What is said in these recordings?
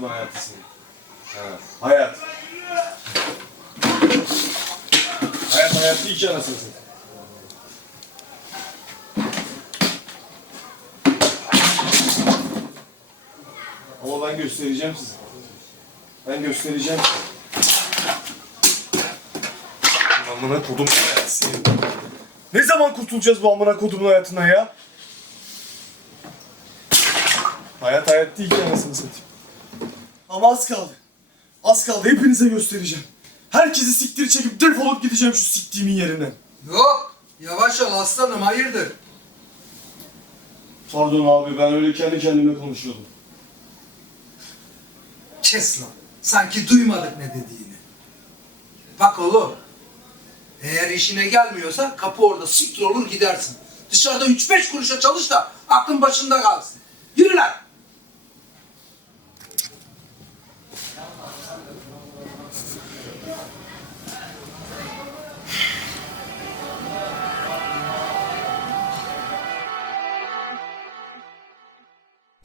tanımadığım hayatı senin. Ha, hayat. hayat hayat değil ki anasını. Ama ben göstereceğim size. Ben göstereceğim size. Amına kodum hayat senin. Ne zaman kurtulacağız bu amına kodumun hayatından ya? Hayat hayat değil ki anasını satayım. Ama az kaldı. Az kaldı hepinize göstereceğim. Herkesi siktir çekip defolup gideceğim şu siktiğimin yerinden. Yok. Yavaş ol aslanım hayırdır? Pardon abi ben öyle kendi kendime konuşuyordum. Kes lan. Sanki duymadık ne dediğini. Bak oğlum. Eğer işine gelmiyorsa kapı orada siktir olur gidersin. Dışarıda 3-5 kuruşa çalış da aklın başında kalsın. Yürü lan.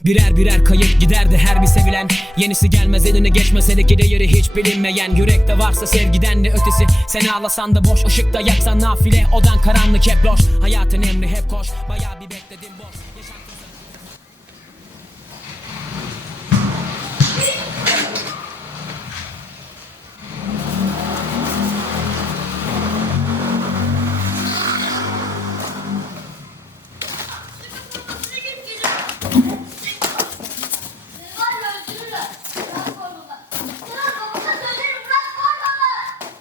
Birer birer kayıp giderdi her bir sevilen. Yenisi gelmez eline geçmese de gideri hiç bilinmeyen. Yürekte varsa sevgiden de ötesi. Sen ağlasan da boş ışıkta yaksan nafile. Odan karanlık hep loş. Hayatın emri hep koş. Bayağı bir bekledim boş Yaşantı- Var öldürürler. Bırak oğlunu. Bırak babana söylerim bırak oğlunu.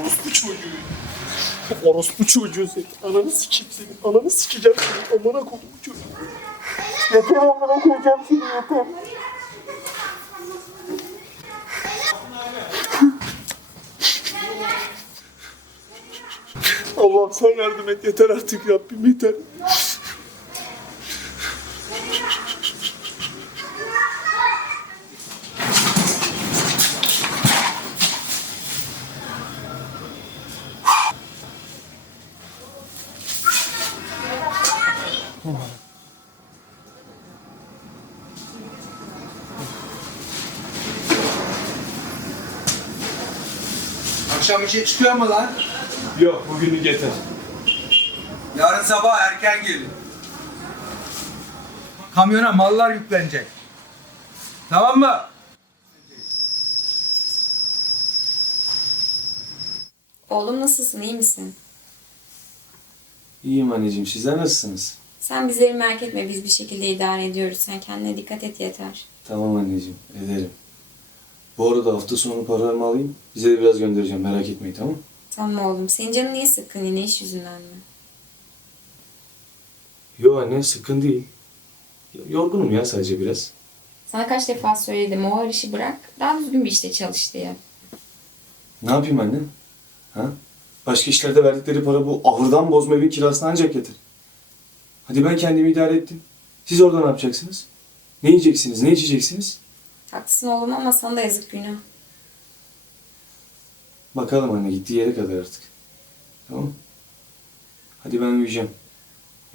Orospu çocuğu. Orospu çocuğu senin. Ananı sikeyim senin. Ananı sikeceğim senin. Amına kodum çocuğu. Yeter amına koyacağım seni yeter. Allah'ım sen yardım et yeter artık Rabbim yeter. Akşam işe çıkıyor mu lan? Yok bugünlük yeter. Yarın sabah erken gelin. Kamyona mallar yüklenecek. Tamam mı? Oğlum nasılsın, iyi misin? İyiyim anneciğim sizler nasılsınız? Sen bizleri merak etme, biz bir şekilde idare ediyoruz. Sen kendine dikkat et yeter. Tamam anneciğim, ederim. Bu arada hafta sonu paralarımı alayım. Bize de biraz göndereceğim, merak etmeyin tamam Tamam oğlum, senin canın niye sıkkın yine iş yüzünden mi? Yo anne, sıkın değil. Yorgunum ya sadece biraz. Sana kaç defa söyledim, o ağır işi bırak, daha düzgün bir işte çalış diye. Ne yapayım anne? Ha? Başka işlerde verdikleri para bu ahırdan bozma evin kirasını ancak yeter. Hadi ben kendimi idare ettim. Siz orada ne yapacaksınız? Ne yiyeceksiniz, ne içeceksiniz? Haklısın oğlum ama sana da yazık günah. Bakalım anne, gittiği yere kadar artık. Tamam Hadi ben uyuyacağım.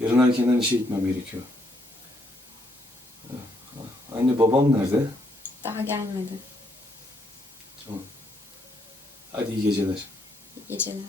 Yarın erkenden işe gitmem gerekiyor. Anne babam nerede? Daha gelmedi. Tamam. Hadi iyi geceler. İyi geceler.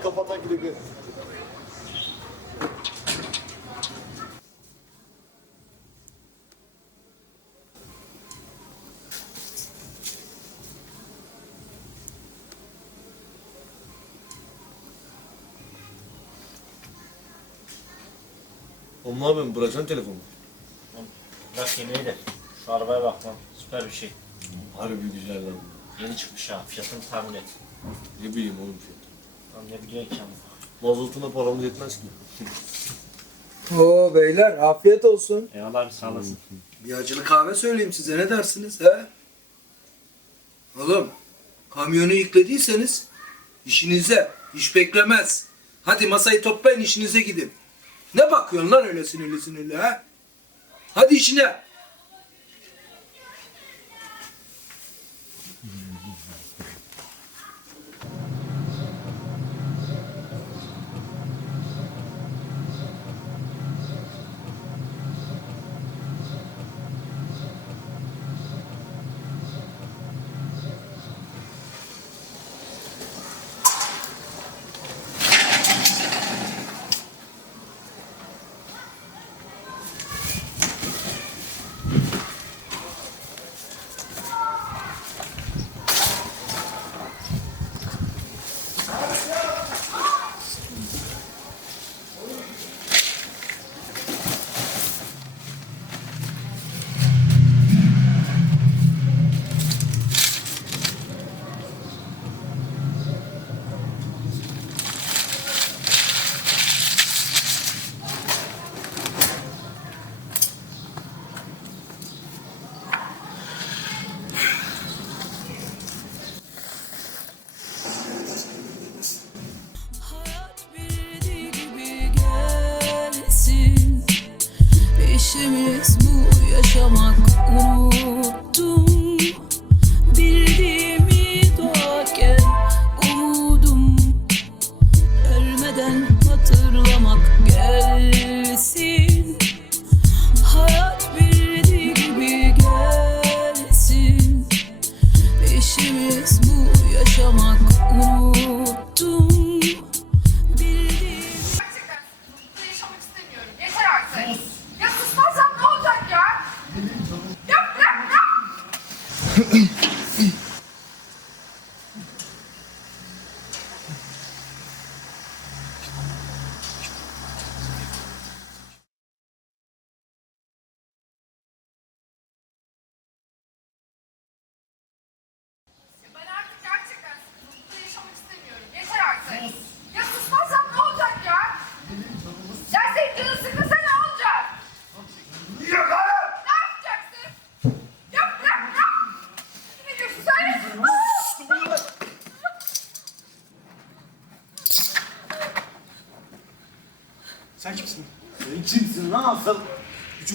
Ama kapatan gidelim. Oğlum ne yapıyorsun? Bırakacaksın telefonu. Bırak yemeği de. Şu arabaya bak lan. Süper bir şey. Harbi güzel lan. Yeni çıkmış ha. Fiyatını tahmin et. Ne bileyim oğlum fiyatı. Lan ne biliyor ki ama. Mazotuna paramız yetmez ki. Oo beyler afiyet olsun. Eyvallah abi sağ olasın. Bir acılı kahve söyleyeyim size ne dersiniz he? Oğlum kamyonu yüklediyseniz işinize iş beklemez. Hadi masayı toplayın işinize gidin. Ne bakıyorsun lan öyle sinirli sinirli ha? Hadi işine. İşimiz bu yaşamak unuttum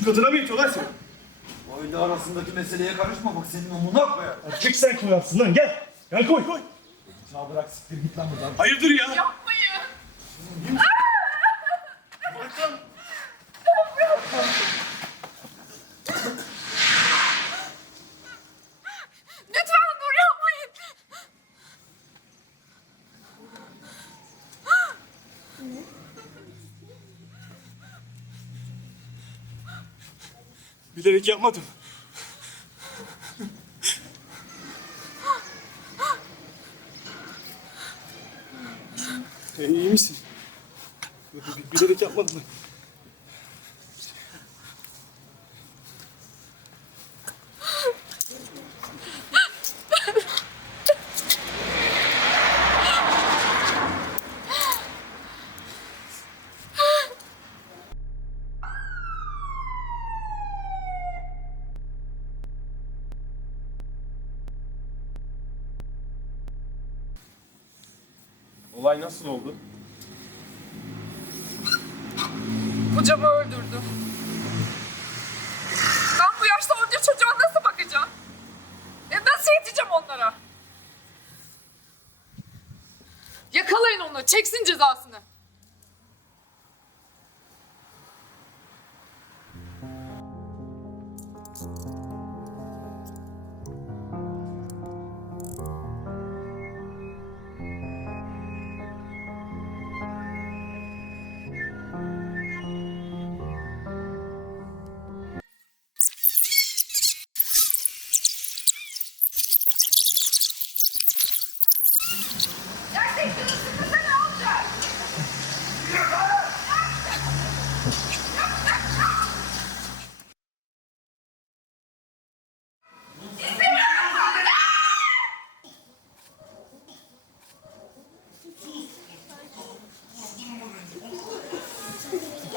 Üçün katına mı itiyorlar seni? Aile arasındaki meseleye karışma bak senin omuna koyar. Erkek sen koyarsın lan gel. Gel koy koy. Ya bırak siktir git lan buradan. Hayırdır ya? Yapmayın. Bilerek yapmadım. E, iyi misin? Bi- bi- Bilerek yapmadım. Nasıl oldu? Kocamı öldürdü. Ben bu yaşta onca çocuğa nasıl bakacağım? E nasıl yeteceğim onlara? Yakalayın onu. Çeksin cezasını.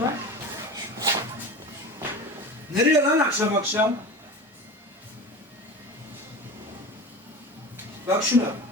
lan? Nereye lan akşam akşam? Bak şuna.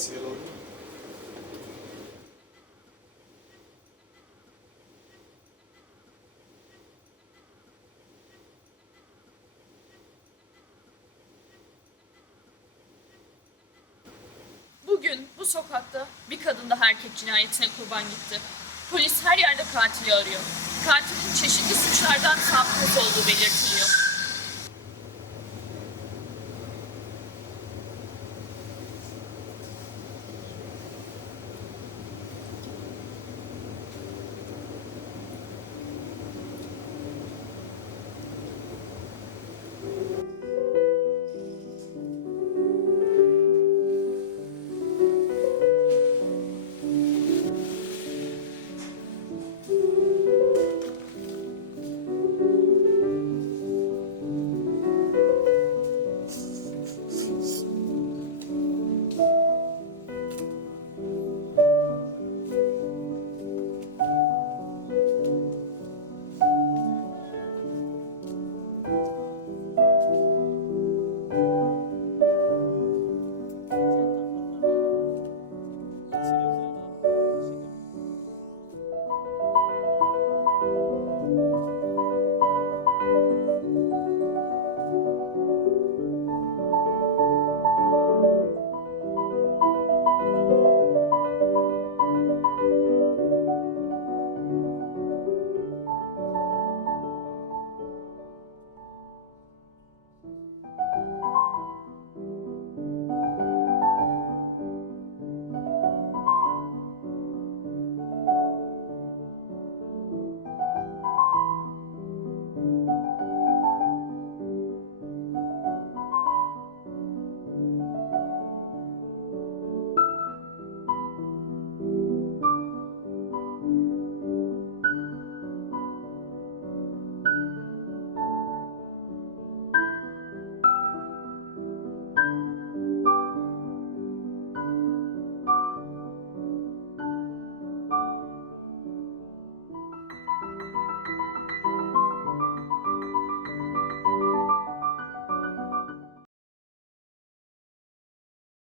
Sigara alayım mı? Bugün bu sokakta bir kadın da erkek cinayetine kurban gitti. Polis her yerde katili arıyor. Katilin çeşitli suçlardan sabıkası olduğu belirtiliyor.